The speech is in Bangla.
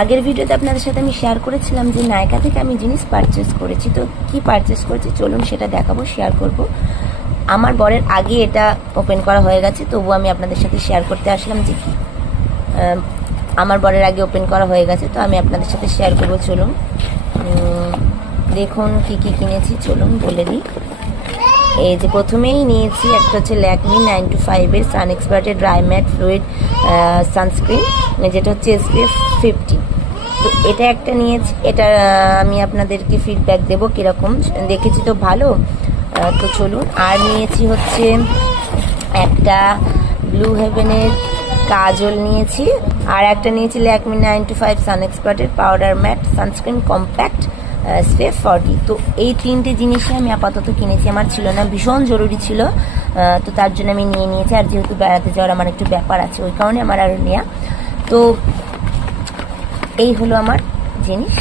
আগের ভিডিওতে আপনাদের সাথে আমি শেয়ার করেছিলাম যে নায়কা থেকে আমি জিনিস পারচেস করেছি। তো কি পারচেস করেছি চলুন সেটা দেখাবো, শেয়ার করব। আমার বরের আগে এটা ওপেন করা হয়ে গেছে, তবু আমি আপনাদের সাথে শেয়ার করতে আসলাম যে আমার বরের আগে ওপেন করা হয়ে গেছে, তো আমি আপনাদের সাথে শেয়ার করবো। চলুন দেখুন কি কি কিনেছি, চলুন বলে দিই। এই যে প্রথমেই নিয়েছি একটা হচ্ছে ল্যাকমি 925-এর সান এক্সপার্টের ড্রাই ম্যাট ফ্লুইড সানস্ক্রিন, যেটা হচ্ছে SPF 50। তো এটা একটা নিয়েছি, এটা আমি আপনাদেরকে ফিডব্যাক দেবো কীরকম দেখেছি, তো ভালো। তো চলুন, আর নিয়েছি হচ্ছে একটা ব্লু হেভেনের কাজল নিয়েছি, আর একটা নিয়েছি ল্যাকমি 925 সান এক্সপার্টের powder matte sunscreen compact SPF 40। তো এই তিনটে জিনিসই আমি আপাতত কিনেছি, আমার ছিল না, ভীষণ জরুরি ছিল, তো তার জন্য আমি নিয়ে নিয়েছি। আর যেহেতু বেড়াতে যাওয়ার আমার একটু ব্যাপার আছে, ওই কারণে আমার আরও নেওয়া। তো এই হলো আমার জিনিস।